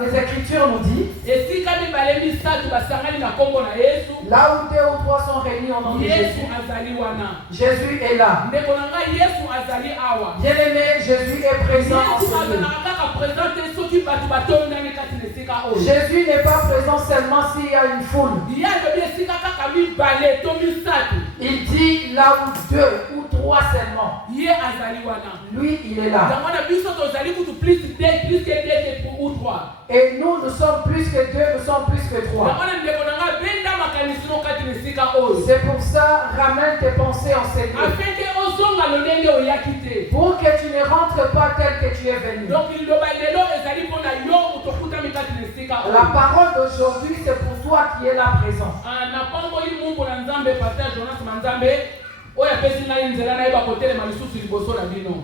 Les Écritures nous disent là où 2 ou 3 sont réunis en nom de Jésus, Jésus est là. Bien-aimé, Jésus est présent en ce lieu. Jésus n'est pas présent seulement s'il y a une foule. Il dit là où 2 ou 3 seulement. Lui, il est là. Et nous sommes plus que 2, nous sommes plus que 3. C'est pour ça, ramène tes pensées en Seigneur. Pour que tu ne rentres pas tel que tu es venu. La parole d'aujourd'hui, c'est pour toi qui es là présent.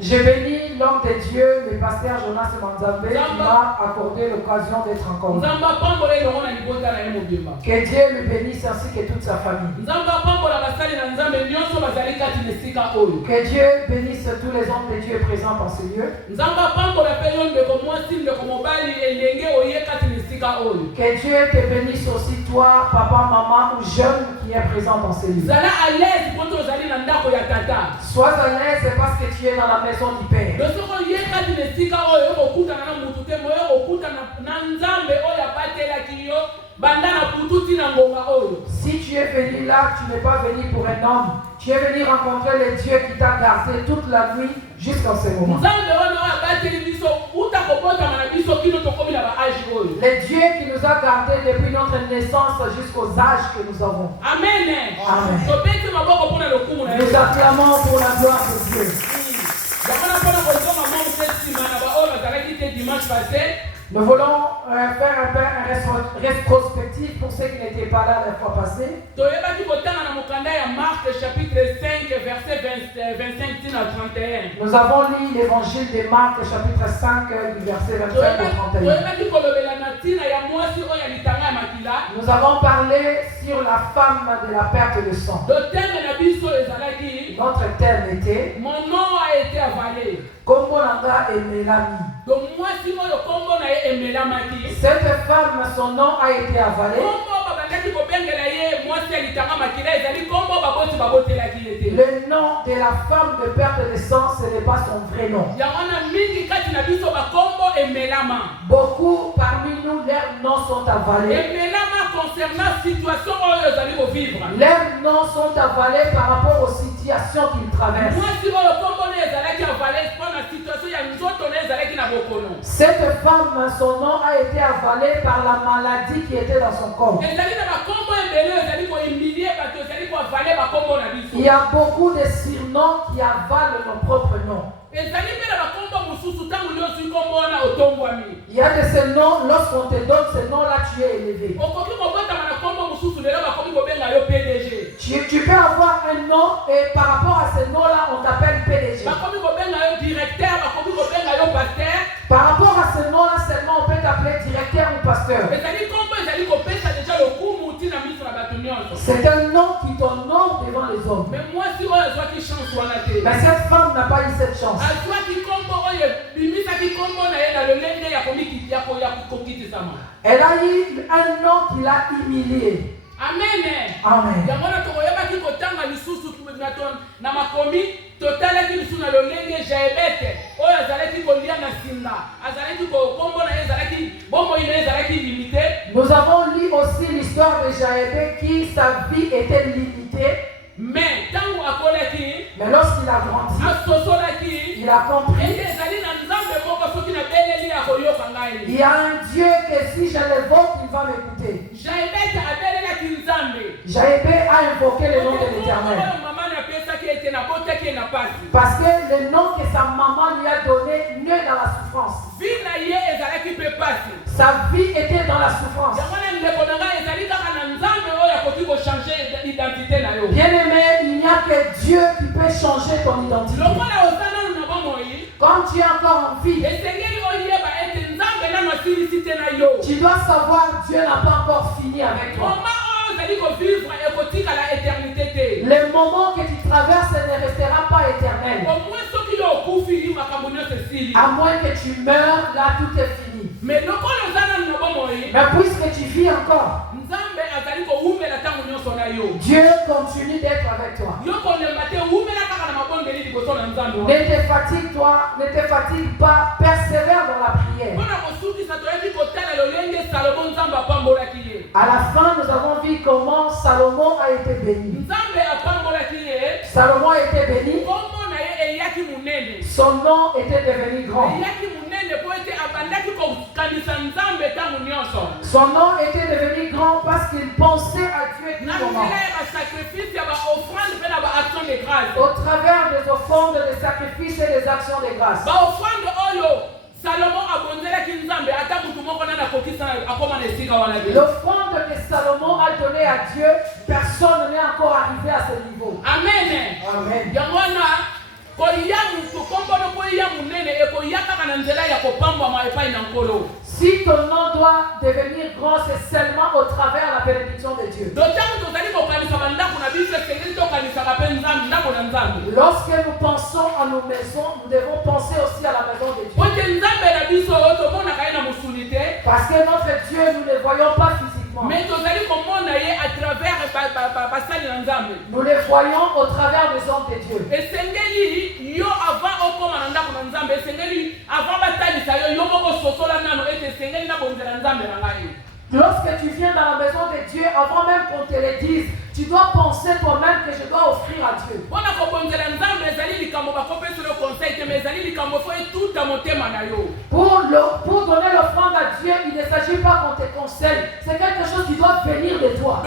Je bénis l'homme de Dieu, le pasteur Jonas Manzambe, qui m'a accordé l'occasion d'être encore là. Que Dieu le bénisse ainsi que toute sa famille. Que Dieu bénisse tous les hommes de Dieu présents dans ce lieu. Que Dieu te bénisse aussi toi, papa, maman ou jeune qui est présent dans ce lieu. Sois à l'aise parce que tu es dans la maison du Père. Si tu es venu là, tu n'es pas venu pour un homme. Tu es venu rencontrer le Dieu qui t'a gardé toute la nuit jusqu'à ce moment. Le Dieu qui nous a gardés depuis notre naissance jusqu'aux âges que nous avons. Amen. Amen. Nous acclamons pour la gloire de Dieu. Nous voulons faire un rétrospectif pour ceux qui n'étaient pas là la fois passée. Nous avons lu l'évangile de Marc, chapitre 5, du verset 25 au 31. Nous avons parlé sur la femme de la perte de sang. Notre thème était mon nom a été avalé. Kombo Nanga et Mélanie. Cette femme, son nom a été avalé. Le nom de la femme de perte de sang, ce n'est pas son vrai nom. Beaucoup parmi nous, leurs noms sont avalés. Leurs noms sont avalés par rapport aux situations qu'ils traversent. Cette femme, son nom a été avalé par la maladie qui était dans son corps. Il y a beaucoup de surnoms qui avalent nos propres noms. Il y a de ces noms, lorsqu'on te donne ces noms-là, tu es élevé. Tu peux avoir un nom et par rapport à ce nom-là, on t'appelle PDG. Par rapport à ce nom-là seulement, on peut t'appeler directeur ou pasteur. C'est un nom qui t'honore devant les hommes. Mais cette femme n'a pas eu cette chance. Elle a eu un nom qui l'a humilié. Amen. Amen. Nous avons lu aussi l'histoire de Jaébé qui sa vie était limitée. Mais lorsqu'il a grandi, il a compris. Il y a un Dieu que si je l'évoque, il va m'écouter. Jaébé a invoqué le nom de l'Éternel. Parce que le nom que sa maman lui a donné naît dans la souffrance. Sa vie était dans la souffrance. Bien aimé, il n'y a que Dieu qui peut changer ton identité. Quand tu es encore en vie, tu dois savoir que Dieu n'a pas encore fini avec toi. Le moment que tu traverses ne restera pas éternel. À moins que tu meurs, là tout est fini. Mais puisque tu vis encore, Dieu continue d'être avec toi. Ne te fatigue pas, persévère dans la prière. À la fin, nous avons vu comment Salomon a été béni. Salomon a été béni. Son nom était devenu grand. Son nom était devenu grand parce qu'il pensait à Dieu tout moment. Au travers des offrandes, des sacrifices et des actions de grâce. L'offrande que Salomon a donnée à Dieu, personne n'est encore arrivé à ce niveau. Amen. Amen. Si ton nom doit devenir grand, c'est seulement au travers la bénédiction de Dieu. Lorsque nous pensons à nos maisons, nous devons penser aussi à la maison de Dieu. Parce que notre Dieu, nous ne le voyons pas physiquement. Nous les voyons au travers des hommes de Dieu. Lorsque tu viens dans la maison de Dieu, avant même qu'on te le dise, tu dois penser toi-même que je dois offrir à Dieu. Pour donner l'offrande à Dieu, il ne s'agit pas qu'on te conseille. C'est quelque chose qui doit venir de toi.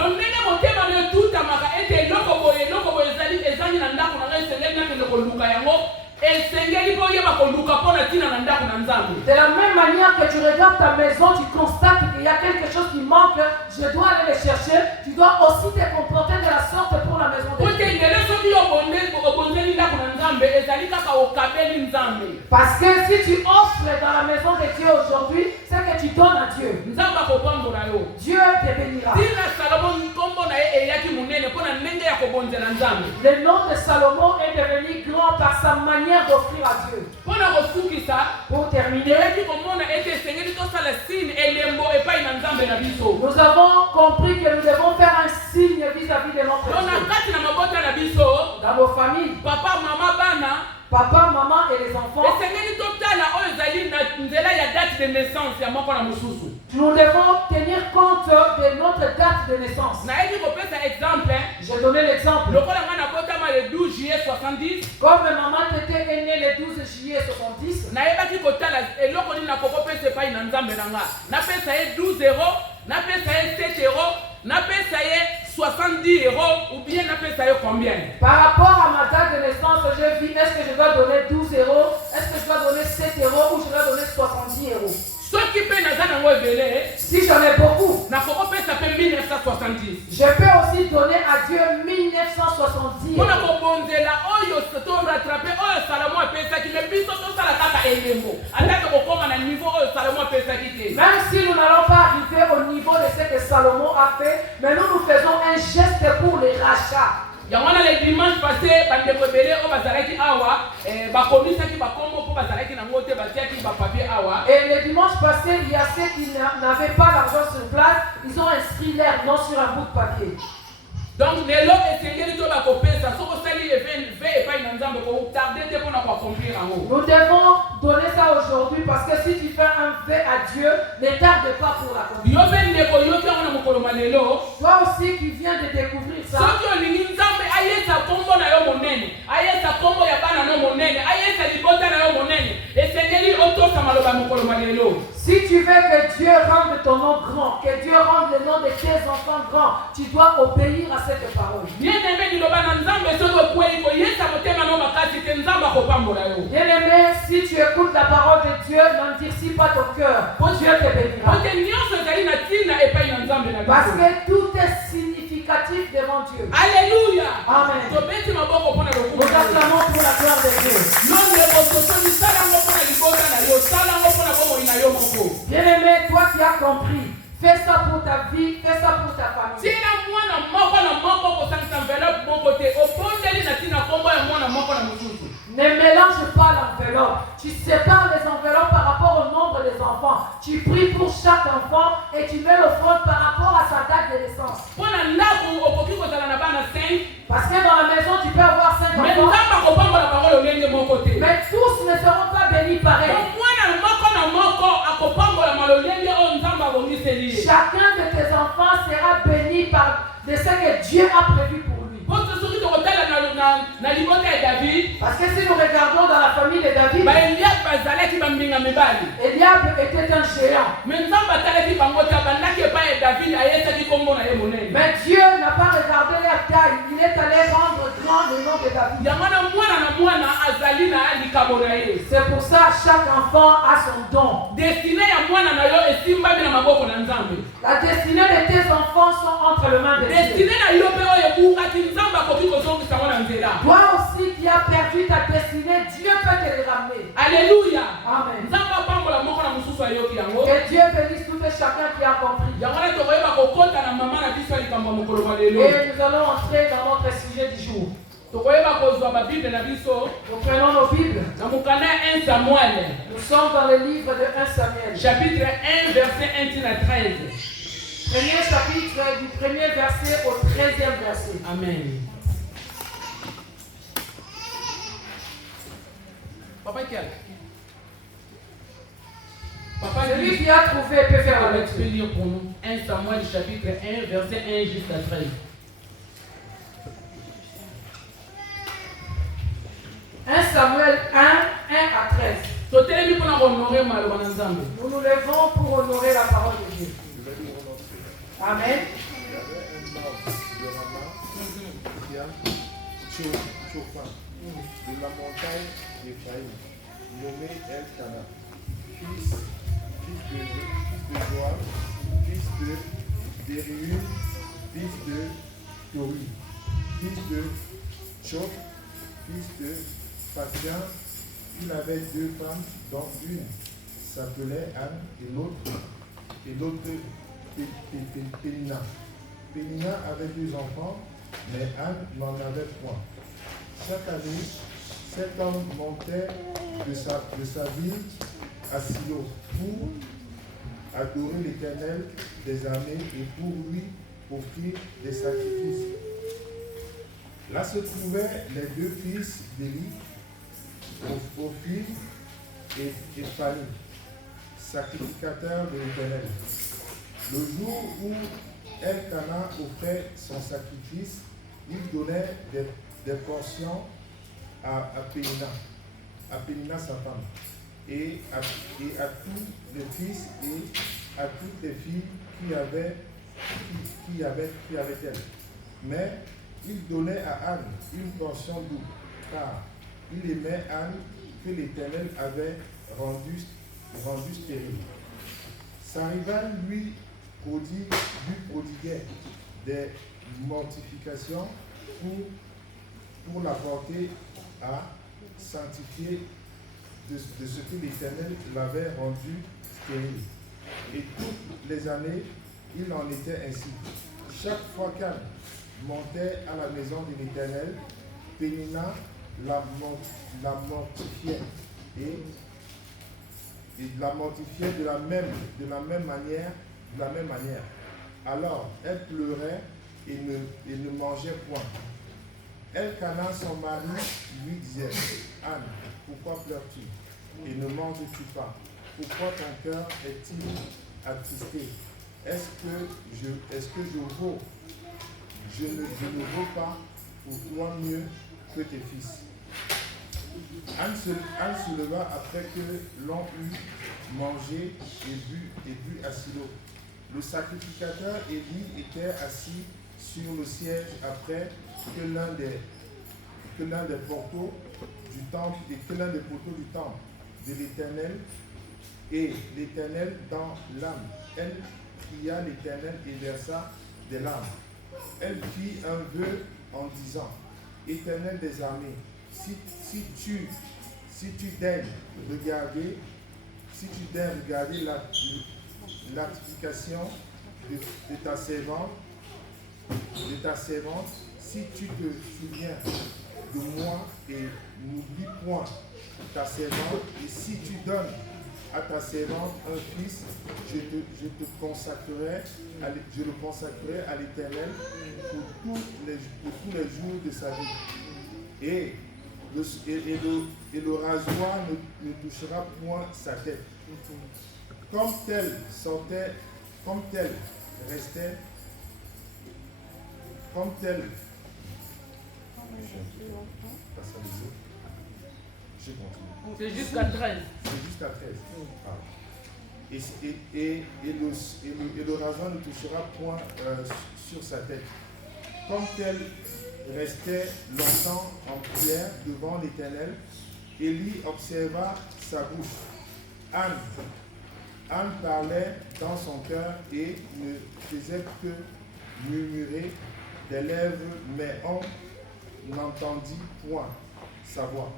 De la même manière que tu regardes ta maison, tu constates qu'il y a quelque chose qui manque, je dois aller le chercher. Tu dois aussi te comporter de la sorte pour la maison de Dieu. Parce que si tu offres dans la maison de Dieu aujourd'hui, c'est que tu donnes à Dieu. Dieu te bénira. Le nom de Salomon est devenu grand par sa manière d'offrir à Dieu. Pour terminer, nous avons compris que nous devons faire un signe vis-à-vis de notre Dieu. Dans vos familles, papa, maman et les enfants, nous devons tenir compte de notre date de naissance. J'ai donné l'exemple. Comme maman était née le 12 juillet 70, ou bien combien? Par rapport à ma date de naissance, je vis, est-ce que je dois donner 12 €, est-ce que je dois donner 7 € ou je dois donner 70 €? Si j'en ai beaucoup, je peux aussi donner à Dieu 1970 €. Même si nous n'allons pas arriver au niveau de ce que Salomon a fait, mais nous faisons un geste pour les rachats. Le dimanche passé, et le dimanche passé, il y a ceux qui n'avaient pas l'argent sur place, ils ont inscrit leur nom sur un bout de papier. Donc, nous devons donner ça aujourd'hui parce que si tu fais un vœu à Dieu, ne tarde pas pour l'accomplir. Toi aussi qui viens de découvrir ça. Si tu veux que Dieu rende ton nom grand, que Dieu rende le nom de tes enfants grand, tu dois obéir à cette parole. Bien-aimé, si tu écoutes la parole de Dieu, n'endurcis pas ton cœur. Dieu te bénira. Parce que tout est significatif devant Dieu. Alléluia. Amen. Nous acclamons pour la gloire de Dieu. Bien-aimé, toi qui as compris, fais ça pour ta vie, fais ça pour ta famille. Ne mélange pas l'enveloppe. Tu sépares les enveloppes par rapport au nombre des enfants. Tu pries pour chaque enfant et tu mets l'offrande par rapport à sa date de naissance. Parce que dans la maison, tu peux avoir 5 enfants. Mais tous ne seront pas bénis pareil. Chacun de tes enfants sera béni par de ce que Dieu a prévu pour lui. Parce que si nous regardons dans la famille de David, Eliab était un géant. Mais Dieu n'a pas regardé leur taille. Il est allé rendre grand le nom de David. C'est pour ça que chaque enfant a son don. La destinée de tes enfants sont entre les mains de Dieu. Toi aussi qui as perdu aujourd'hui ta destinée, Dieu peut te les ramener. Alléluia. Amen. Que Que Dieu bénisse tout et chacun qui a compris. Et nous allons entrer dans notre sujet du jour. Nous prenons nos Bibles. Nous sommes dans le livre de 1 Samuel. Chapitre 1, verset 1 à 13. Premier chapitre du premier verset au 13e verset. Amen. Papa quel? Papa, celui qui a trouvé peut faire la lecture. Lire pour nous 1 Samuel chapitre 1, verset 1 jusqu'à 13. 1 Samuel 1, 1 à 13. Nous nous levons pour honorer la parole de Dieu. Amen. De la montagne d'Éphraïm, nommé Elkana, fils de Joab, fils de Déréum, fils de Tori, fils de Chok, fils de Patien. Il avait deux femmes, dont une s'appelait Anne et l'autre Pénina. Pénina avait deux enfants, mais Anne n'en avait point. Chaque année, cet homme montait de sa ville à Silo pour adorer l'Éternel des armées et pour lui offrir des sacrifices. Là se trouvaient les deux fils d'Élie, Ophir et Fanny, sacrificateurs de l'Éternel. Le jour où Elkana offrait son sacrifice, il donnait des portions à Pénina sa femme, et à tous les fils et à toutes les filles qui avaient elle. Mais il donnait à Anne une portion double, car il aimait Anne que l'Éternel avait rendue stérile. Sa rivale lui prodiguait des mortifications pour la porter à sanctifier de ce que l'Éternel l'avait rendu stérile. Et toutes les années, il en était ainsi. Chaque fois qu'Anne montait à la maison de l'Éternel, Pénina la mortifiait et la mortifiait de la même manière. Alors, elle pleurait et ne mangeait point. Elkana, son mari, lui disait: Anne, pourquoi pleures-tu et ne manges-tu pas? Pourquoi ton cœur est-il attristé? Est-ce que je vaux? Je ne vaux pas pour toi mieux que tes fils. Anne se leva après que l'on eut mangé et bu à Silo. Le sacrificateur Élie était assis sur le siège après que l'un des poteaux du temple de l'Éternel, et l'Éternel dans l'âme. Elle pria l'Éternel et versa des larmes. Elle fit un vœu en disant: Éternel des armées, si tu daignes regarder l'application de ta servante, si tu te souviens de moi et n'oublie point ta servante, et si tu donnes à ta servante un fils, je le consacrerai à l'Éternel pour tous les jours de sa vie. Et le rasoir ne touchera point sa tête. Comme tel restait, comme tel. C'est jusqu'à 13. C'est jusqu'à 13. Et le rasoir ne touchera point sur sa tête. Comme tel restait longtemps en prière devant l'Éternel, Élie observa sa bouche. Anne parlait dans son cœur et ne faisait que murmurer des lèvres, mais on n'entendit point. sa voix.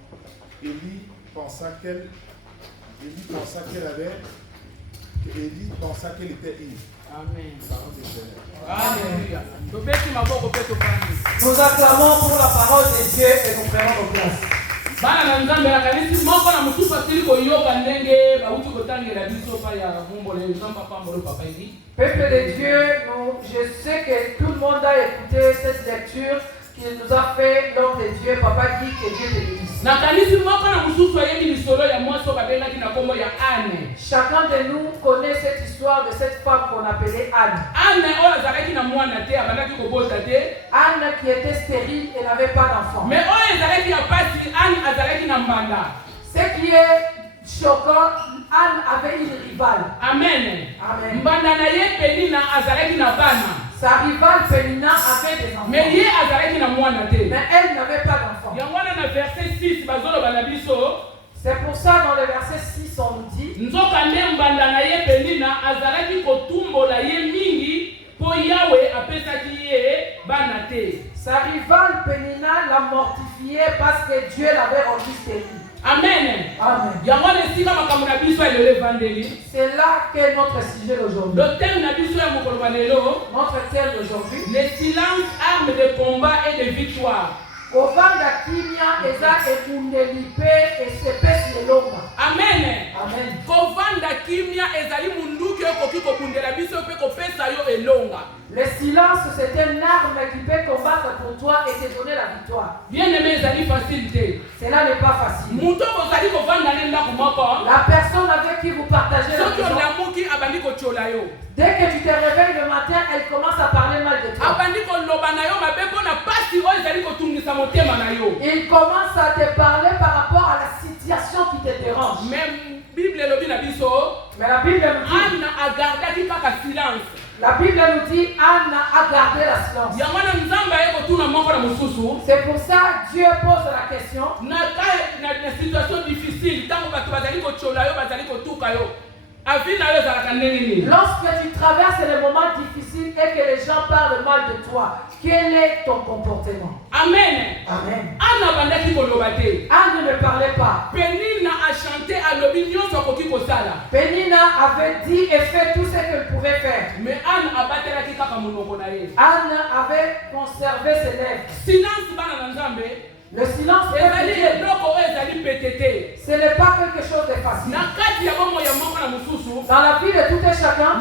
Élie pensa qu'elle était ivre. Amen. Parole de Dieu. Alléluia. Nous acclamons pour la parole de Dieu et nous prenons nos places. Peuple de Dieu, je sais que tout le monde a écouté cette lecture qu'il nous a fait l'homme de Dieu. Papa dit que Dieu te bénisse. Chacun de nous connaît cette histoire de cette femme qu'on appelait Anne. Anne qui était stérile et n'avait pas d'enfant. Ce qui est choquant, Anne avait une rivale. Amen. Amen. Sa rivale Pénina avait des enfants. Mais elle n'avait pas d'enfants. C'est pour ça dans le verset 6 on nous dit sa rivale Pénina l'a mortifié parce que Dieu l'avait rendu stérile. Amen. Amen. C'est là qu'est notre sujet d'aujourd'hui. Le thème Notre thème d'aujourd'hui. Le silence, arme de combat et de victoire. Kovanda kimia eza ekundelipe esepesi elonga. Amen. Amen. Kovanda kimia ezali munduki okoki kokundela biso pe kopesa yo elonga. Le silence, c'est une arme qui peut combattre pour toi et te donner la victoire. Bien aimé, ezali facilité. Cela n'est pas facile. Muto kozali kovanda nenda kumoko. La personne avec qui vous partagez la maison. Dès que tu te réveilles le matin, elle commence à parler mal de toi. Il commence à te parler par rapport à la situation qui te dérange. Mais la Bible nous dit, la Bible nous dit, Anne a gardé la silence. C'est pour ça que Dieu pose la question. Lorsque tu traverses les moments difficiles et que les gens parlent mal de toi, quel est ton comportement? Amen. Amen. Anne ne parlait pas. Pénina a chanté à l'opinion sur Kokikosala. Pénina avait dit et fait tout ce qu'elle pouvait faire. Mais Anne a battu la kika comme Anne avait conservé ses lèvres. Silence bana nzambe. Le silence ce n'est pas quelque chose de facile. Dans la vie de tout et chacun,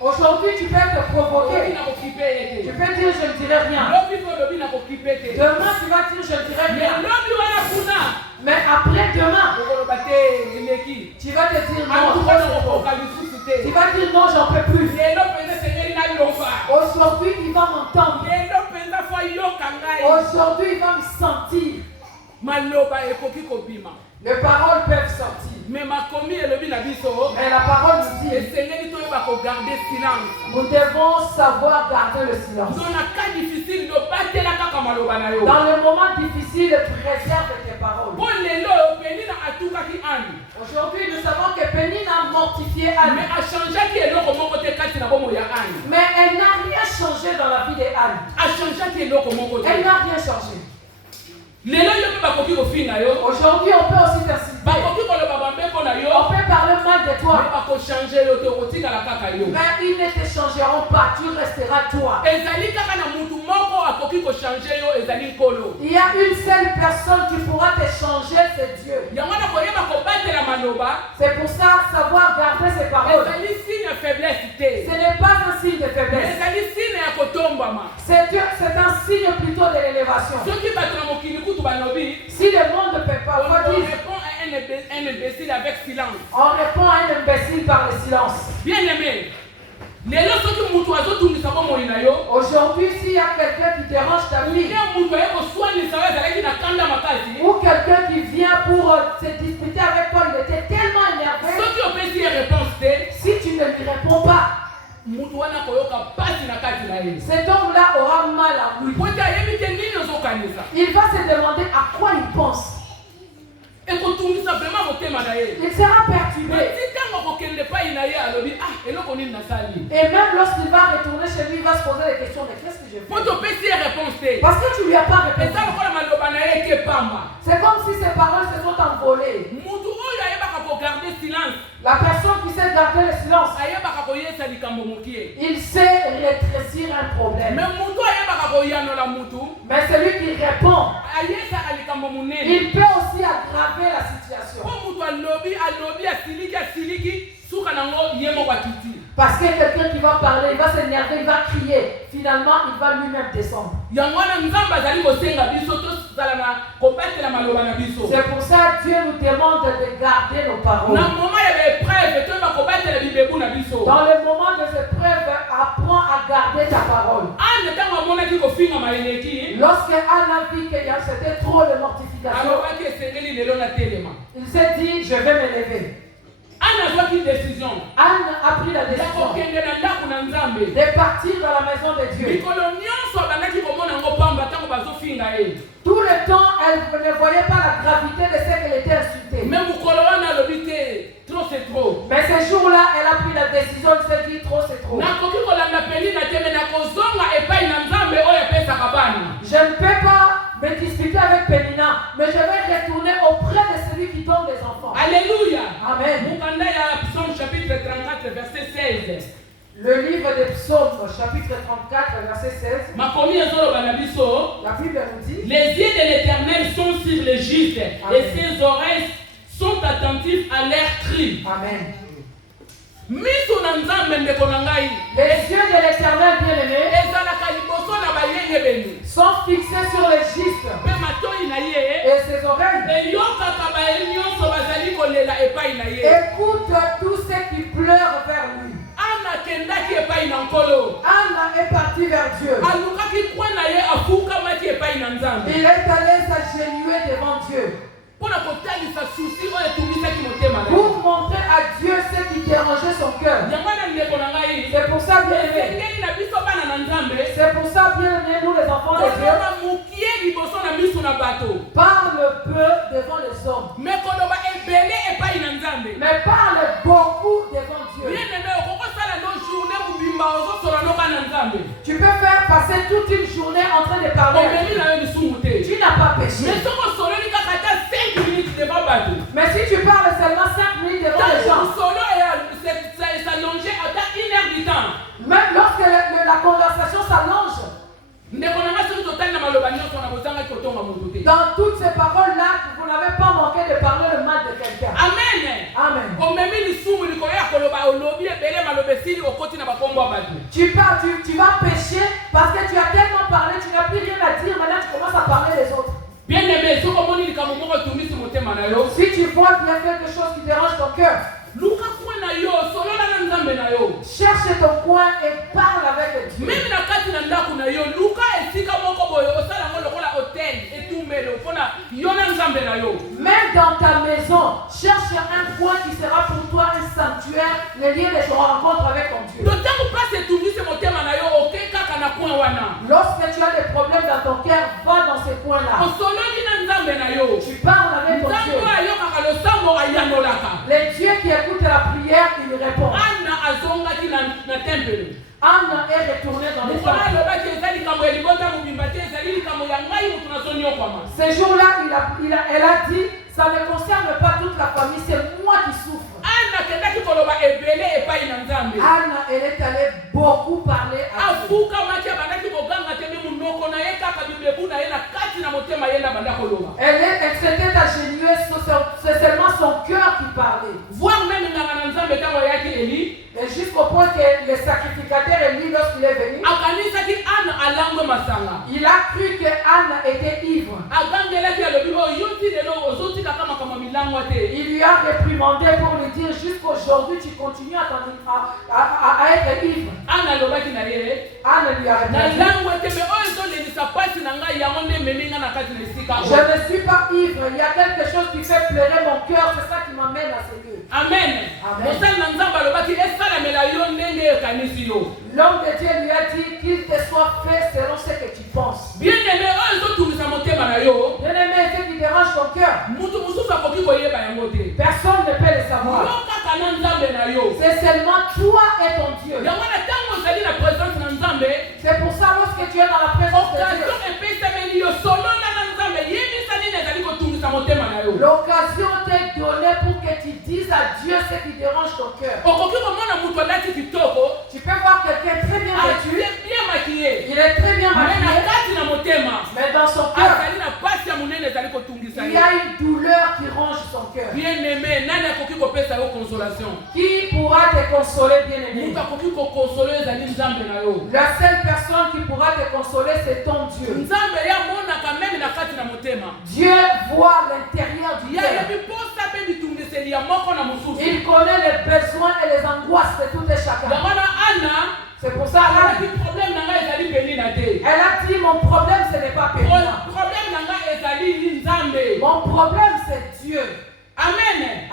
aujourd'hui tu peux te provoquer. Tu peux dire je ne dirai rien. Demain tu vas dire je ne dirai rien. Mais après demain, tu vas te dire non. Tu vas dire non, j'en peux plus. Aujourd'hui il va m'entendre. Aujourd'hui, il va me sentir. Les paroles peuvent sortir. Mais la parole nous dit nous devons savoir garder le silence. Dans le moment difficile, préserve tes paroles. Aujourd'hui, nous savons que Pénina a mortifié Anne. Mais elle n'a rien changé dans la vie d'Anne. Elle n'a rien changé. Aujourd'hui, on peut aussi t'insulter. On peut parler mal de toi. Mais ils ne te changeront pas. Tu resteras toi. Il y a une seule personne qui pourra te changer, c'est Dieu. C'est pour ça, savoir garder ses paroles. Ce n'est pas un signe de faiblesse. C'est un signe plutôt de l'élévation. Si le monde ne peut pas, on répond à un imbécile avec silence. On répond à un imbécile par le silence. Bien aimé. Aujourd'hui, s'il y a quelqu'un qui dérange ta vie, ou quelqu'un qui vient pour se disputer avec toi, il était tellement énervé, si tu ne lui réponds pas, cet homme-là aura mal à lui. Il va se demander à quoi il pense. Il sera perturbé. même lorsqu'il va retourner chez lui, il va se poser des questions. Mais qu'est-ce que j'ai fait? Parce que tu lui as pas répondu. C'est comme si ses paroles se sont envolées. La personne qui sait garder le silence, il sait rétrécir un problème. Mais celui qui répond, il peut aussi aggraver la situation. Parce que quelqu'un qui va parler, il va s'énerver, il va crier. Finalement, il va lui-même descendre. C'est pour ça que Dieu nous demande de garder nos paroles. Dans le moment des épreuves, apprends à garder ta parole. Lorsque Anne a vu que c'était trop de mortification, il s'est dit, je vais me lever. Anne a pris la décision de partir dans la maison de Dieu. Tout le temps, elle ne voyait pas la gravité de ce qu'elle était insultée. Mais ce jour-là, elle a pris la décision de se dire trop, c'est trop. Je ne peux pas me disputer avec Pénina, mais je vais retourner auprès de celui qui donne des enfants. Alléluia. Amen. Psaume chapitre 34, verset 16. Le livre des Psaumes, chapitre 34, verset 16. La Bible nous dit: les yeux de l'Éternel sont sur les justes, et ses oreilles sont attentives à leurs cris. Amen. Les yeux de l'Éternel bien-aimé sont fixés sur les justes, et ses oreilles écoutent tous ceux qui pleurent vers lui. Anne est partie vers Dieu. Il est allé s'agenouiller devant Dieu pour montrer à Dieu ce qui dérangeait son cœur. C'est pour ça, bien aimé, nous les enfants de Dieu, parle peu devant les hommes, mais parle beaucoup devant Dieu. Tu peux faire passer toute une journée en train de parler. Tu n'as pas péché. Mais si tu parles seulement 5 minutes devant les gens, même lorsque la conversation s'allonge, dans toutes ces paroles-là, vous n'avez pas manqué de parler le mal de quelqu'un. Amen. Amen. Tu vas pécher parce que tu as tellement parlé, tu n'as plus rien à dire, maintenant tu commences à parler des autres. Bien aimé, si tu vois bien quelque chose qui dérange ton cœur, cherche ton coin et parle avec Dieu. Même dans ta maison, cherche un coin qui sera pour toi un sanctuaire, le lieu de ton rencontre avec ton Dieu. Lorsque tu as des problèmes dans ton cœur, va dans ces coins-là. Tu parles avec ton Dieu. Les dieux qui écoutent la prière, il répond. Anne est retournée dans le temple. Ce jour-là, elle a dit, ça ne concerne pas toute la famille, c'est moi qui souffre. Anne, elle est allée beaucoup parler à Dieu. Elle s'était agenouillée, c'est seulement son cœur qui parlait. Et jusqu'au point que le sacrificateur Élie, lorsqu'il est venu, il a cru que Anne était ivre. Il lui a réprimandé pour lui dire: jusqu'aujourd'hui tu continues à être ivre. Anne lui a répondu: je ne suis pas ivre, il y a quelque chose qui fait pleurer mon cœur, c'est ça qui m'amène à ce lieu. Amen. L'homme de Dieu lui a dit qu'il te soit fait selon ce que tu penses. Bien-aimé, ce qui dérange ton cœur, personne ne peut le savoir. C'est seulement toi et ton Dieu. C'est pour ça lorsque tu es dans la présence de Dieu, l'occasion t'est donnée pour que tu dises à Dieu ce qui dérange ton cœur. Tu peux voir quelqu'un très bien vêtu, il est très bien maquillé, mais dans son cœur, il y a une douleur qui ronge son cœur. Qui pourra te consoler, bien-aimé? La seule personne qui pourra te consoler, c'est ton Dieu. Dieu voit l'intérieur du cœur. Il connaît les besoins et les angoisses de tout et chacun. C'est pour ça qu'elle a dit, mon problème ce n'est pas Pénina. Mon problème c'est Dieu. Amen.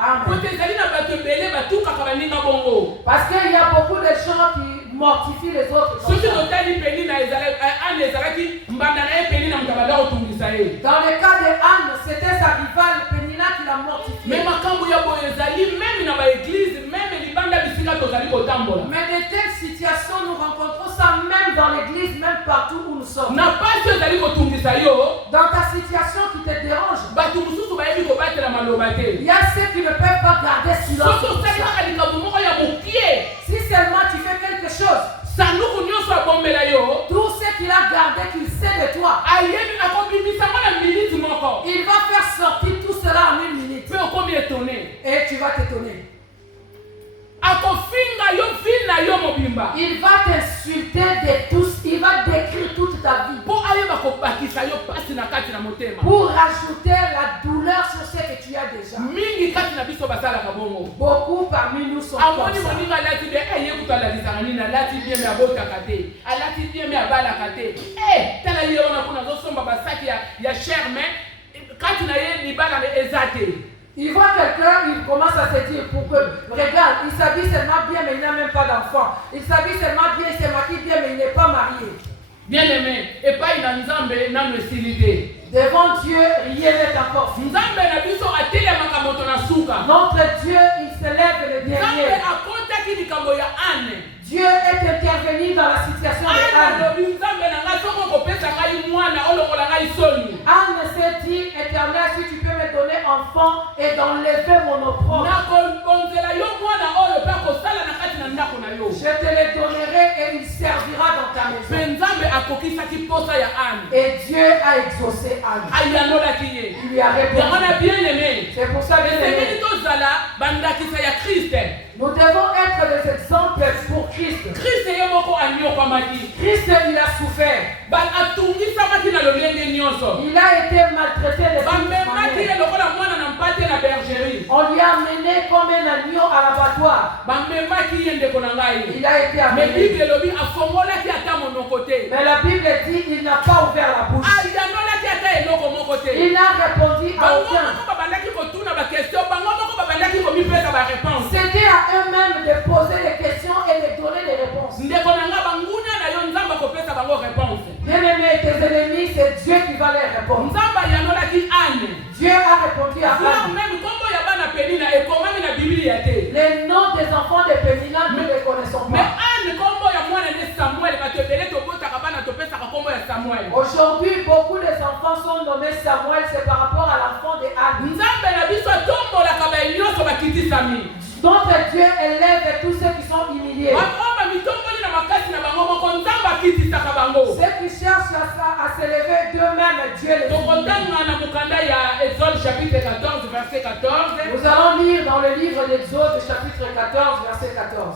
Parce qu'il y a beaucoup de gens qui mortifient les autres. Dans le cas de Anne, c'était sa rivale Pénina qui l'a mortifiée. Mais de telles situations, nous rencontrons ça même dans l'église, même partout où nous sommes. Dans ta situation qui te dérange, il y a ceux qui ne peuvent pas garder silence. Si seulement tu fais quelque chose, tout ce qu'il a gardé, qu'il sait de toi, il va faire sortir tout cela en une minute. Et tu vas t'étonner. Il va t'insulter de tous, il va décrire toute ta vie pour rajouter la douleur sur ce que tu as déjà. Beaucoup parmi nous sont comme ça. Il voit quelqu'un, il commence à se dire, pour que, regarde, il s'habille seulement bien, mais il n'a même pas d'enfant. Il s'habille seulement bien, il se maquille bien, mais il n'est pas marié. Bien aimé, et pas il a nzambe na mesilité. Devant Dieu, rien n'est encore fini. Notre Dieu, il se lève le dernier. Dieu est intervenu dans la situation de Anne. Anne s'est dit, Éternel, si tu peux me donner enfant et d'enlever mon opprobre, je te le donnerai et il servira dans ta maison. Et Dieu a exaucé Anne. Il lui a répondu. C'est pour ça que nous devons être des exemples pour Christ. Christ, il a souffert. Il a été maltraité de toute manière. On lui a amené comme un agneau à l'abattoir. Il a été amené. Mais la Bible dit qu'il n'a pas ouvert la bouche. Il n'a répondu à aucun. C'était à eux-mêmes de poser des questions et de donner des réponses. Bien-aimés, tes ennemis, c'est Dieu qui va les répondre. Dieu a répondu à Anne. Les noms des enfants de Pénina, nous ne les connaissons pas. Aujourd'hui, beaucoup des enfants sont nommés Samuel, c'est par rapport à l'enfant de Anne. Notre Dieu élève tous ceux qui sont humiliés. Ceux qui cherchent à s'élever d'eux-mêmes, Dieu les humilie. Nous allons lire dans le livre d'Exode, chapitre 14, verset 14.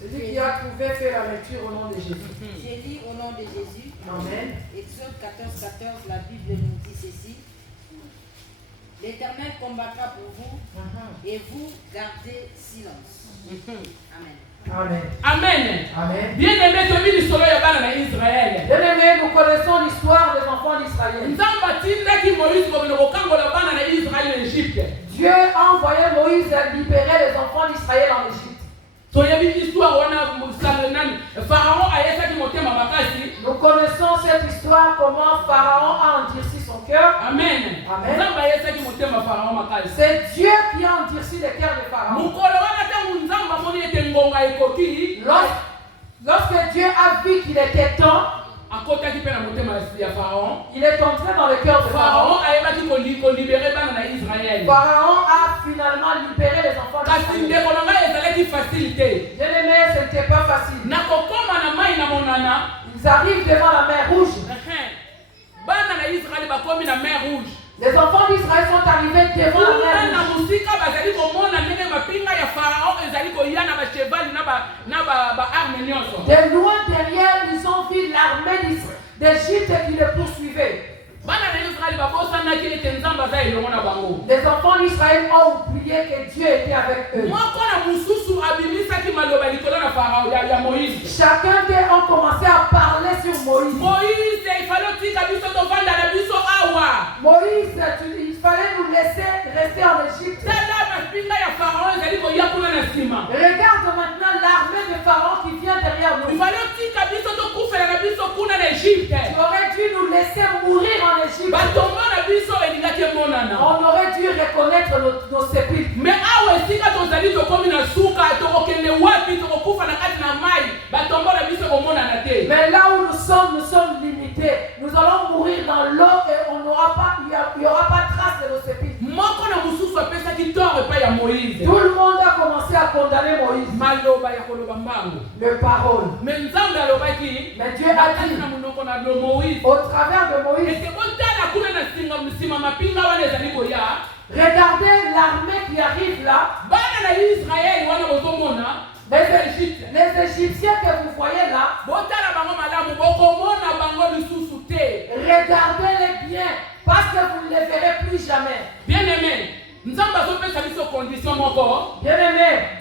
Celui qui a trouvé fait la lecture au nom de Jésus. J'ai dit au nom de Jésus. Amen. Exode 14, 14, la Bible nous dit ceci. L'Éternel combattra pour vous et vous gardez silence. Amen. Amen. Amen. Amen. Bien-aimé, Bien-aimés, nous connaissons l'histoire des enfants d'Israël. Dieu a envoyé Moïse à libérer les enfants d'Israël en Égypte. Nous connaissons cette histoire, comment Pharaon a endurci son cœur. Amen. Amen. C'est Dieu qui a endurci les cœurs de Pharaon. Lorsque Dieu a vu qu'il était temps, il est entré dans le cœur de Pharaon. Pharaon a finalement libéré les enfants d'Israël. Bien-aimé, ce n'était pas facile. Ils arrivent devant la mer Rouge. Les enfants d'Israël sont arrivés devant la mer Rouge. De loin derrière, ils ont vu l'armée d'Égypte qui les poursuivait. Les enfants d'Israël ont oublié que Dieu était avec eux. Chacun d'eux a commencé à parler sur Moïse. Moïse, il fallait nous laisser rester en Égypte. Regarde maintenant l'armée de Pharaon qui vient derrière nous. Tu aurais dû nous laisser mourir en Égypte. On aurait dû reconnaître nos sépulcres. Mais là où nous sommes limités. Nous allons mourir dans l'eau et il n'y aura pas de trace de nos sépulcres. Tout le monde a commencé à condamner Moïse. Le parole. Mais Dieu a dit au travers de Moïse, regardez l'armée qui arrive là. Les Égyptiens que vous voyez là, regardez-les bien parce que vous ne les verrez plus jamais. Bien-aimé,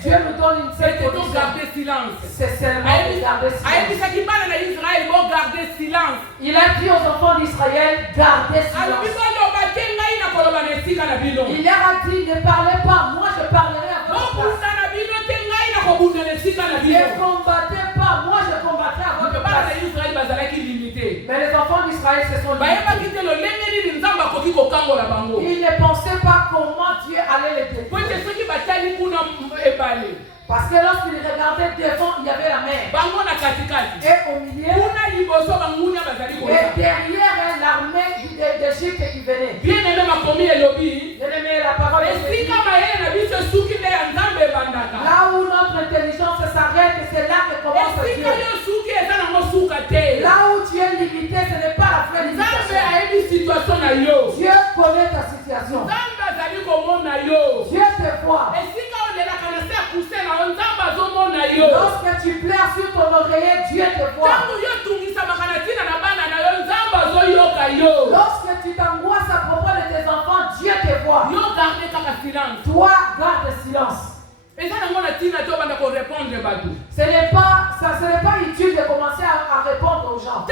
Dieu nous donne une seule condition. C'est seulement de garder silence. Il a dit aux enfants d'Israël, gardez silence. Il leur a dit, ne parlez pas, moi je parlerai à votre place. Ne combattez pas, moi je combattrai à votre place. Mais les enfants d'Israël se sont limités. Ils ne pensaient pas comment Dieu allait les détruire. Parce que lorsqu'ils regardaient devant, il y avait la mer. Et au milieu, et derrière l'armée d'Égypte qui venait. Bien-aimé, la parole est dit. Là où notre intelligence s'arrête, c'est là que commence Dieu. Là où tu es limité, ce n'est pas la vraie limitation. Dieu connaît ta situation. Dieu te voit. Lorsque tu pleures sur ton oreiller, Dieu te voit. Lorsque tu t'angoisses à propos de tes enfants, Dieu te voit. Toi, garde silence. Ce n'est pas utile de commencer à répondre aux gens.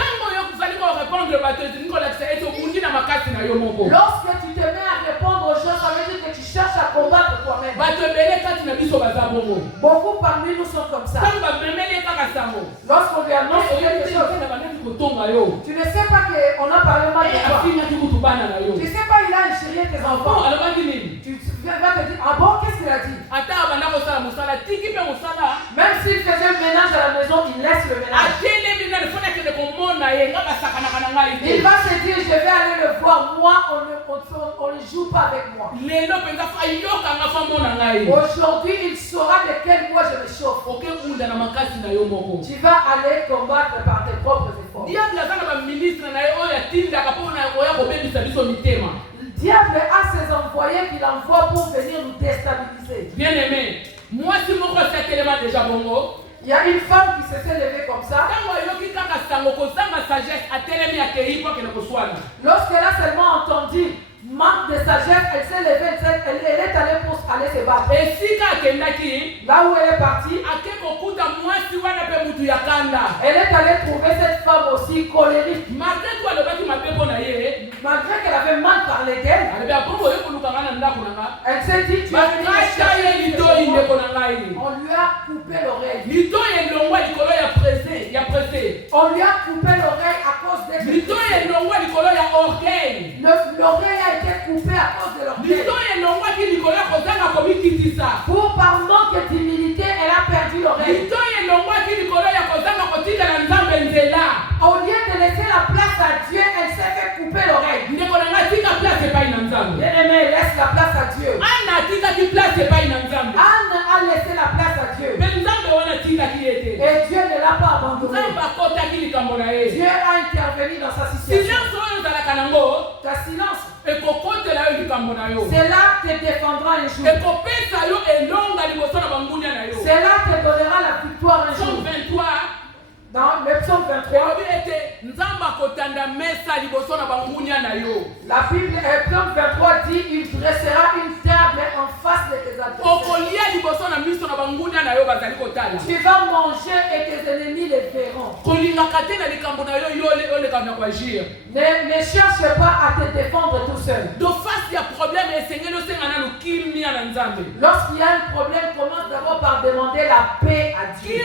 Lorsque tu te mets à répondre aux gens, ça veut dire que tu cherches à combattre toi-même. Beaucoup parmi nous sont comme ça. Lorsqu'on lui annonce quelque chose, tu ne sais pas qu'on a parlé mal de toi. Tu ne sais pas, il a enchéré tes enfants. Tu vas te dire, ah bon, qu'est-ce qu'il a dit? Même s'il faisait le ménage à la maison, il laisse le ménage. Il va se dire, je vais aller le voir. Moi, on ne joue pas avec moi. Aujourd'hui, il saura de quel bois je me chauffe. Tu vas aller combattre par tes propres efforts. Le diable a ses envoyés qu'il envoie pour venir nous déstabiliser. Bien-aimé, moi si mon conseil est déjà bon. Il y a une femme qui s'est levée comme ça. Lorsqu'elle a seulement entendu manque de sagesse, elle s'est levée, elle est allée pour aller se battre. Là où elle est partie, elle est allée trouver cette femme aussi colérique. Malgré qu'elle avait mal parlé d'elle, elle s'est dit, tu as on lui a coupé l'oreille. On lui a coupé l'oreille à cause d'elle. l'oreille a été coupée à cause de l'orgueil. Pour par manque d'humilité, elle a perdu l'oreille. Au lieu de laisser la place à Dieu, elle s'est fait couper l'oreille. Bien-aimé, laisse la place à Dieu. Anne a laissé la place à Dieu. Et Dieu ne l'a pas abandonné. Dieu a intervenu dans sa situation. Ta silence, cela te défendra un jour. Cela te donnera la victoire un jour. Dans le psaume 23, la Bible, psaume 23 dit, il dressera une table en face de tes adversaires. Tu vas manger et tes ennemis les verront. Ne cherche pas à te défendre tout seul. Lorsqu'il y a un problème, commence d'abord par demander la paix à Dieu.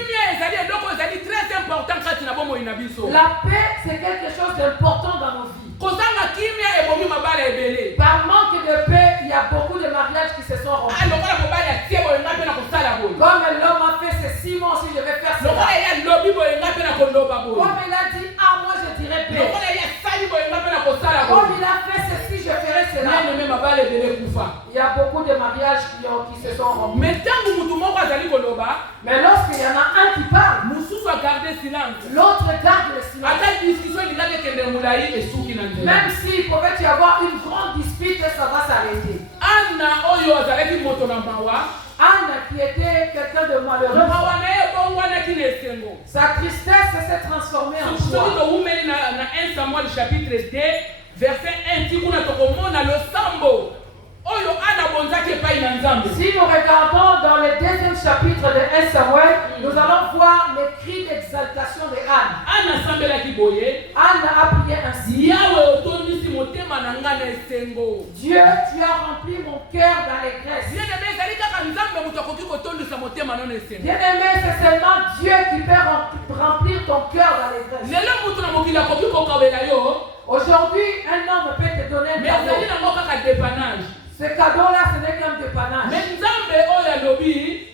La paix, c'est quelque chose d'important dans nos vies. Par manque de paix, il y a beaucoup de mariages qui se sont rompus. Comme l'homme a fait ceci, moi aussi je vais faire cela. Comme il a dit, ah moi je dirais paix. Comme il a fait ceci, je ferai cela. Il y a beaucoup de mariages qui se sont rompus. Mais lorsqu'il y en a un qui parle, l'autre garde le silence. Même s'il pouvait y avoir une grande dispute, ça va s'arrêter. Anne qui était quelqu'un de malheureux, sa tristesse s'est transformée en joie. Dans 1 Samuel chapitre 2, verset 1, si nous regardons dans le deuxième chapitre de 1 Samuel, nous allons voir les cris d'exaltation de Anne. Anne a prié ainsi. Dieu, tu as rempli mon cœur d'allégresse. Bien-aimé, c'est seulement Dieu qui peut remplir ton cœur d'allégresse. Aujourd'hui, un homme peut te donner un cadeau. Ce cadeau-là, ce n'est qu'un dépannage.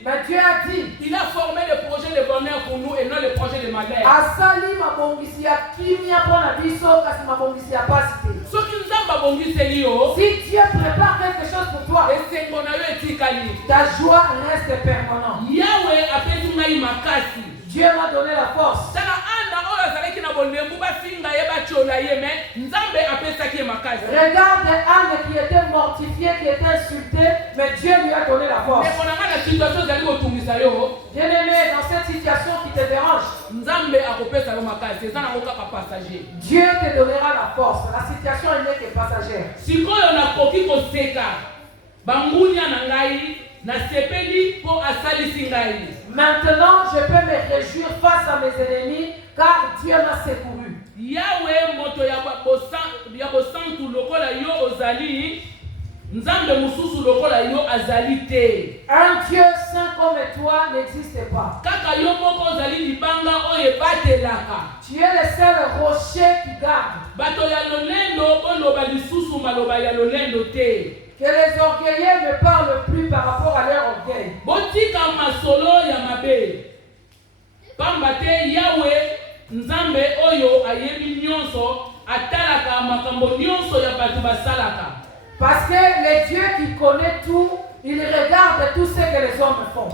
Mais Dieu a dit, il a formé le projet de bonheur pour nous et non le projet de malheur. Si Dieu prépare quelque chose pour toi, ta joie reste permanente. Dieu m'a donné la force. Regarde Anne qui était mortifiée, qui était insultée, mais Dieu lui a donné la force. Bien-aimé, dans cette situation qui te dérange, Dieu te donnera la force. La situation n'est que passagère. Maintenant, je peux me réjouir face à mes ennemis, car Dieu m'a secouru. Un Dieu saint comme toi n'existe pas. Tu es le seul rocher qui garde. Que les orgueilleux ne parlent plus par rapport à leur orgueil. Parce que le Dieu qui connaît tout, il regarde tout ce que les hommes font.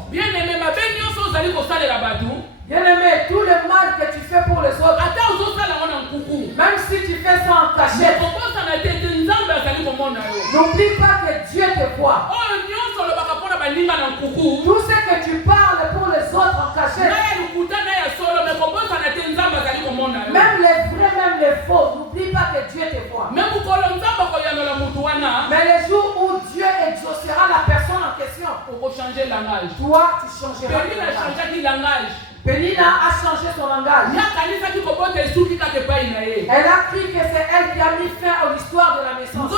Bien-aimé, tout le mal que tu fais pour les autres, même si tu fais ça en cachette, n'oublie pas que Dieu te voit. Tout ce que tu parles pour les autres en cachette, même les vrais, même les faux, n'oublie pas que Dieu te voit. Mais le jour où Dieu exaucera la personne en question, toi tu changeras de langage. Pénina a changé son langage. Elle a cru que c'est elle qui a mis fin à l'histoire de la naissance.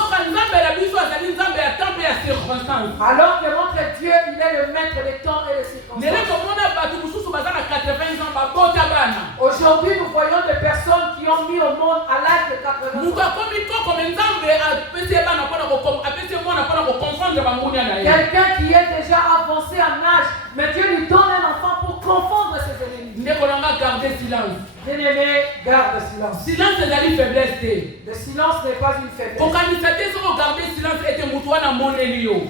Alors que notre Dieu, il est le maître des temps et des circonstances. Aujourd'hui, nous voyons des personnes qui ont mis au monde à l'âge de 80 ans. Quelqu'un qui est déjà avancé en âge, mais Dieu lui donne un enfant pour confondre ses ennemis. Bien-aimé, garde le silence. Silence est la faiblesse. Le silence n'est pas une faiblesse.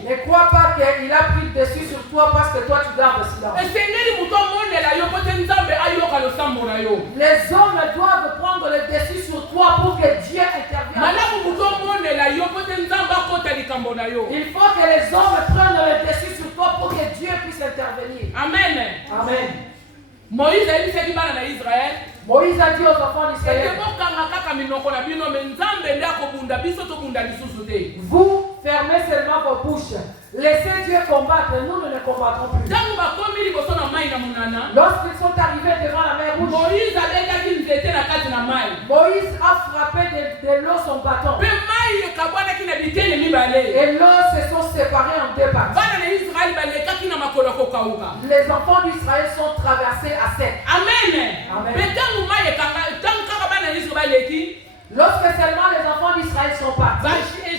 Ne crois pas qu'il a pris le dessus sur toi parce que toi tu gardes le silence. Les hommes doivent prendre le dessus sur toi pour que Dieu intervienne. Il faut que les hommes prennent le dessus sur toi pour que Dieu puisse intervenir. Amen. Amen. Moïse a dit Israël. Moïse a dit aux enfants d'Israël, vous fermez seulement vos bouches. Laissez Dieu combattre, nous ne combattrons plus. Lorsqu'ils sont arrivés devant la mer Rouge, Moïse a frappé de l'eau son bâton. Et l'eau se sont séparés en deux parties. Les enfants d'Israël sont traversés à sec. Amen. Amen. Lorsque seulement les enfants d'Israël sont partis, les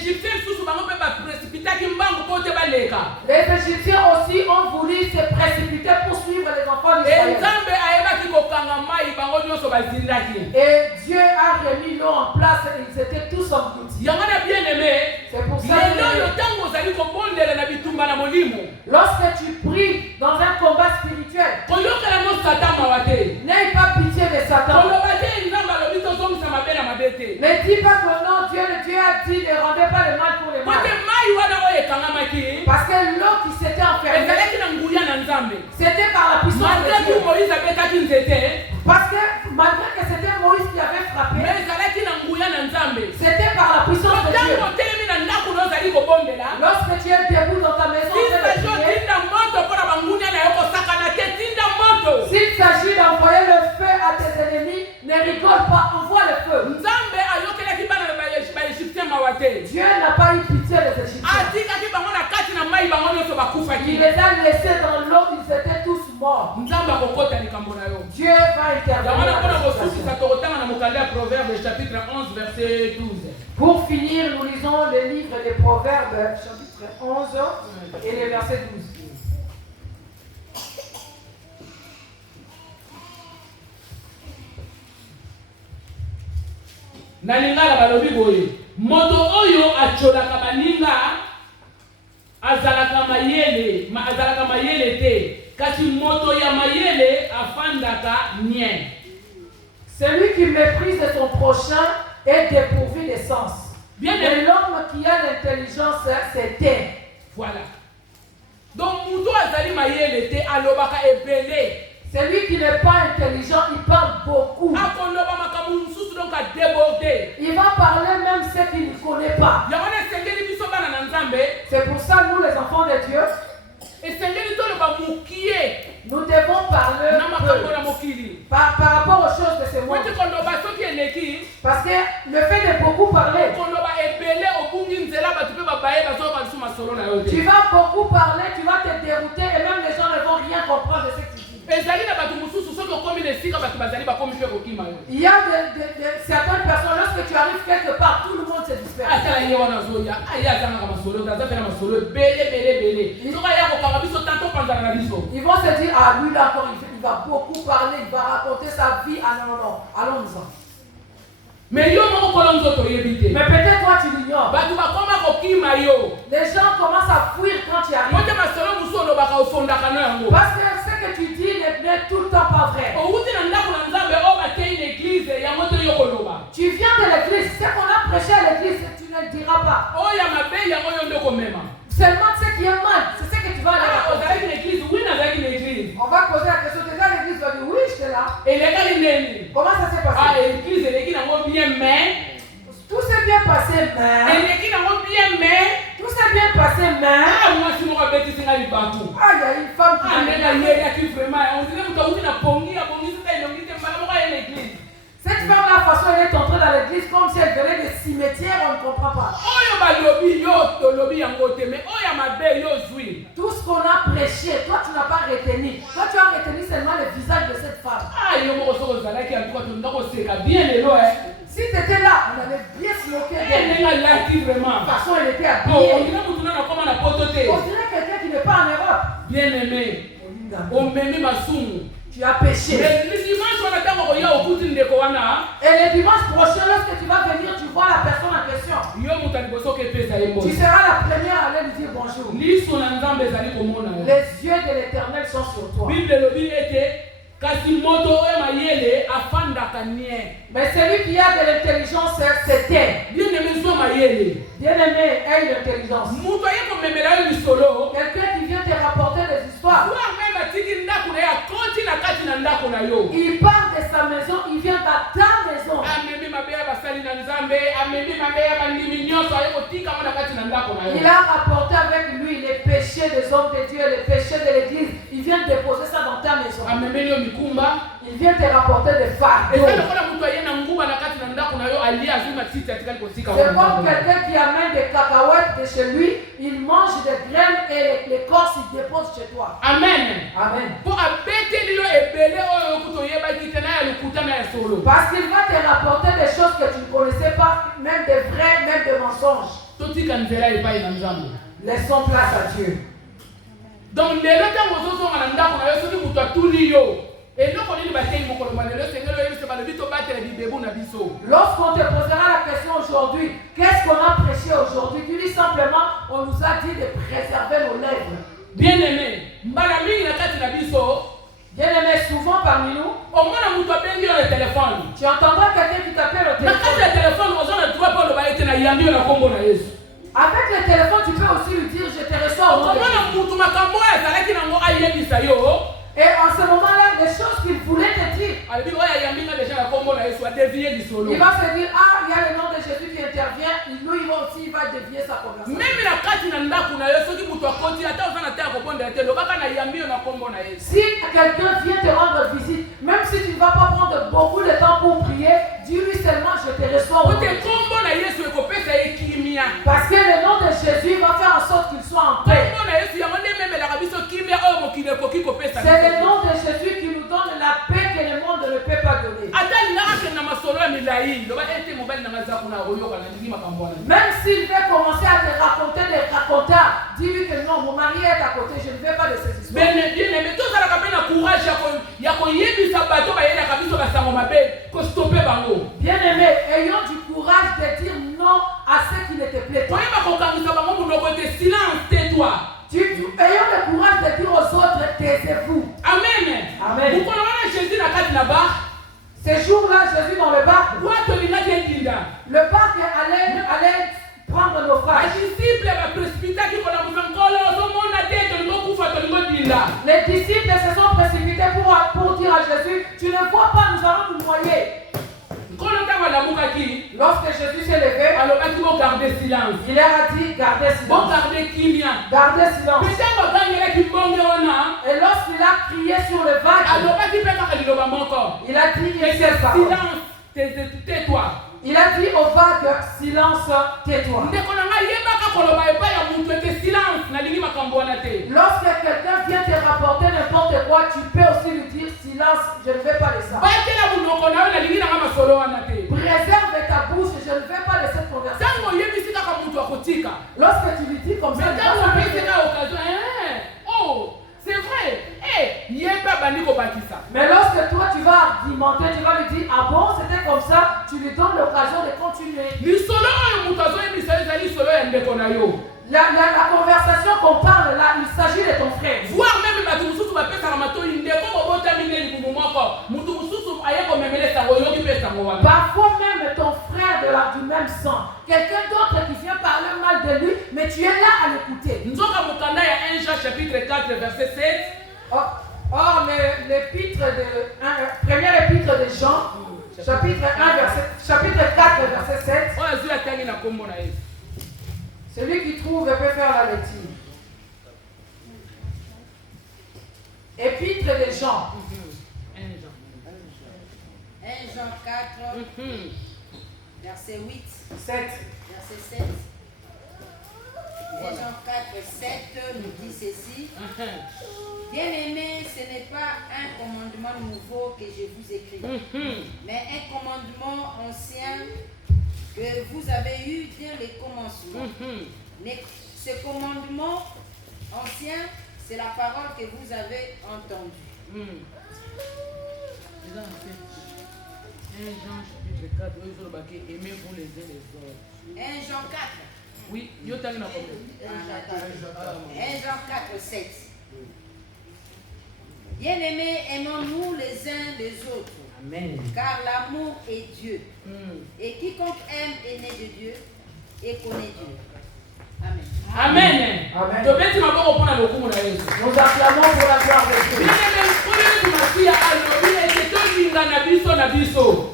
Égyptiens aussi ont voulu se précipiter pour suivre les enfants d'Israël. Et Dieu a remis l'eau en place et ils étaient tous engloutis. C'est pour ça que lorsque tu pries dans un combat spirituel, n'aie pas pitié de Satan. Mais dis pas que non, Dieu a dit ne rendez pas le mal pour le mal. Parce que l'eau qui s'était enfermée, c'était par la puissance de Dieu. Parce que malgré que c'était Moïse qui avait frappé, c'était par la puissance de Dieu. Lorsque tu es debout dans ta maison, s'il s'agit d'envoyer le feu à tes ennemis, ne rigole pas, envoie le feu. Dieu n'a pas eu pitié des Égyptiens. Il les a laissés dans l'eau, ils étaient tous morts. Dieu va intervenir. Pour finir, nous lisons le livre des Proverbes, chapitre 11 et le verset 12. Nalingala balobi boye moto oyo acholaka baninga azalaka mayele te kasi moto ya mayele afandaka nien. Celui qui méprise son prochain est dépourvu de sens. Bien, mais l'homme qui a l'intelligence c'est tait. Voilà. Donc moto azali mayele te alobaka ebele. Celui qui n'est pas intelligent, il parle beaucoup. Il va parler même ce qu'il ne connaît pas. C'est pour ça nous les enfants de Dieu, nous devons parler par rapport aux choses de ce monde. Parce que le fait de beaucoup parler, tu vas beaucoup parler, tu vas te dérouter et même les gens ne vont rien comprendre de ce que tu dis. Il y a certaines personnes, lorsque tu arrives quelque part, tout le monde se disperse. Ils vont se dire, ah lui là encore, il va beaucoup parler, il va raconter sa vie. Ah non, non, allons-y. Mais peut-être toi tu l'ignores. Les gens commencent à fuir quand tu arrives. Parce que ce que tu dis n'est tout le temps pas vrai. Tu viens de l'église, ce qu'on a prêché à l'église, tu ne le diras pas. Seulement ce qui est mal, c'est ce que tu vas aller raconter. On va poser la question, déjà l'église va dire oui, j'étais là. Comment ça s'est passé? Tout s'est bien passé, mais. Tout s'est bien passé, mais. Ah, il y a une femme Cette femme-là, façon, elle est entrée dans l'église comme si elle venait des cimetières, on ne comprend pas. Tout ce qu'on a prêché, toi tu n'as pas retenu. Toi tu as retenu seulement les bien les lois. Si tu étais là, on allait bien se moquer d'elle. De toute façon, elle était habillée. On dirait quelqu'un qui n'est pas en Europe. Bien aimé. Tu as péché. Et le dimanche prochain, lorsque tu vas venir, tu vois la personne en question. Tu seras la première à aller lui dire bonjour. Les yeux de l'Éternel sont sur toi. Mais celui qui a de l'intelligence, c'était. Bien-aimé, aie l'intelligence. Quelqu'un qui vient te rapporter des histoires. Il part de sa maison, il vient dans ta maison. Il a rapporté avec lui les péchés des hommes de Dieu, les péchés de l'église. Il vient déposer ça dans ta maison. Il vient te rapporter des fardeaux. C'est comme quelqu'un qui amène des cacahuètes de chez lui, il mange des graines et l'écorce il dépose chez toi. Amen. Amen. Parce qu'il va te rapporter des choses que tu ne connaissais pas, même des vrais, même des mensonges. Laissons place à Dieu. Donc, lorsqu'on te posera la question aujourd'hui, qu'est-ce qu'on a prêché aujourd'hui? Tu dis simplement, on nous a dit de préserver nos lèvres. Bien-aimé, bien-aimé, souvent parmi nous, tu entendras quelqu'un qui t'appelle au téléphone. Avec le téléphone, tu peux aussi lui dire, je te reçois au nom de Jésus. Et en ce moment-là, les choses qu'il voulait te dire, il va se dire, ah, il y a le nom de Jésus qui intervient, lui, il va aussi, il va dévier sa conversation. Si quelqu'un vient te rendre visite, même si tu ne vas pas prendre beaucoup de temps pour prier, dis-lui seulement, je te reçois au nom de Jésus. Parce que le nom de Jésus va faire en sorte qu'il soit en paix. C'est le nom de Jésus qui nous donne la paix que le monde ne peut pas donner. Même s'il veut commencer à te raconter des racontars, dis-lui que non, mon mari est à côté, je ne veux pas de ces histoires. Bien-aimé, ayons du courage de dire non à ce qui ne te plaît pas. Ayons le courage de dire aux autres, taisez-vous. Amen. Amen. Ces jours-là, Jésus dans le barque. Le barque allait prendre nos phages. Les disciples se sont précipités pour dire à Jésus, tu ne vois pas, nous allons nous noyer. Lorsque Jésus s'est levé, il leur a dit, gardez silence. Gardez silence. Et lorsqu'il a crié sur le vague, il a dit, silence, tais-toi. Il a dit au vague, silence, tais-toi. Lorsque quelqu'un vient te rapporter n'importe quoi, tu peux aussi lui dire, silence, je ne veux pas de ça. Préserve ta bouche, je ne veux pas de cette conversation. Lorsque tu lui dis comme ça, c'est vrai. Mais lorsque toi tu vas argumenter, tu vas lui dire, ah bon, c'était comme ça, tu lui donnes l'occasion de continuer. La conversation qu'on parle là, il s'agit de ton frère. Parfois même ton frère du même sang, quelqu'un d'autre qui vient parler mal de lui, mais tu es là à l'écouter. Chapitre 4, verset 7. Or, première épître de Jean, chapitre 4, verset 7. Celui qui trouve peut faire la lecture. Épître de Jean. 1 Jean 4, verset 8. 7. Verset 7. 1 Jean 4, 7 nous dit ceci. Bien-aimés, ce n'est pas un commandement nouveau que je vous écris, mais un commandement ancien que vous avez eu dès le commencement. Mais ce commandement ancien, c'est la parole que vous avez entendue. 1 Jean chapitre 4, aimez vous les uns les autres. 1 Jean 4. Oui, yo t'as une 1 Jean 4, 7. Bien-aimés, aimons-nous les uns les autres. Amen. Car l'amour est Dieu. Et quiconque aime est né de Dieu et connaît Dieu. Amen. Amen. Amen. Nous acclamons pour la gloire de Dieu.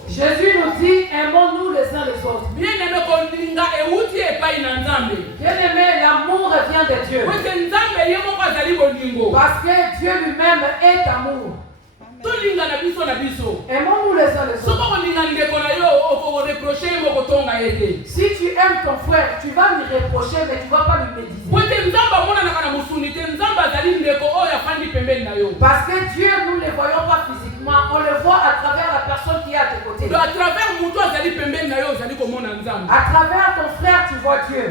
Jésus nous dit, aimons-nous les uns les autres. Bien-aimé, l'amour vient de Dieu. Parce que Dieu lui-même est amour. Aimons-nous les uns les autres. Si tu aimes ton frère, tu vas lui reprocher, mais tu ne vas pas lui méditer. Parce que Dieu, nous ne le voyons pas physiquement, on le voit à travers la personne qui est à tes côtés. À travers ton frère, tu vois Dieu.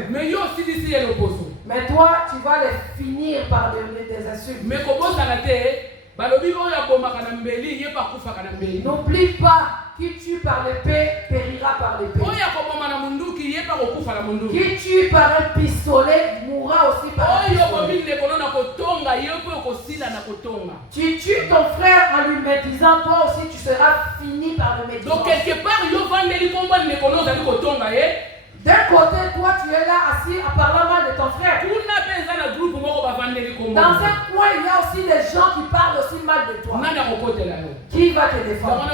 Mais toi, tu vas les finir par des insultes. N'oublie pas, qui tue par l'épée périra par l'épée. Qui tue par un pistolet mourra aussi par un pistolet. Tu tues ton frère en lui médisant, toi aussi tu seras fini par le médisant. Donc quelque part, d'un côté, toi tu es là assis à parler mal de ton frère. Dans un coin, il y a aussi des gens qui parlent aussi mal de toi. Qui va te défendre?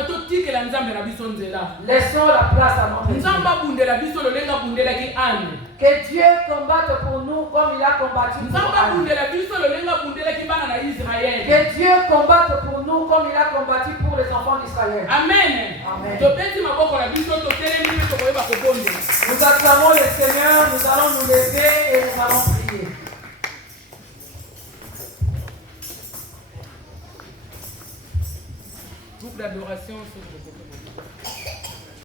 Laissons la place à notre Dieu. Que Dieu combatte pour nous comme il a combattu pour Anne. Que Dieu combatte pour nous comme il a combattu pour les enfants d'Israël. Amen. Amen. Nous acclamons le Seigneur, nous allons nous lever et nous allons prier. Groupe d'adoration, s'il vous plaît.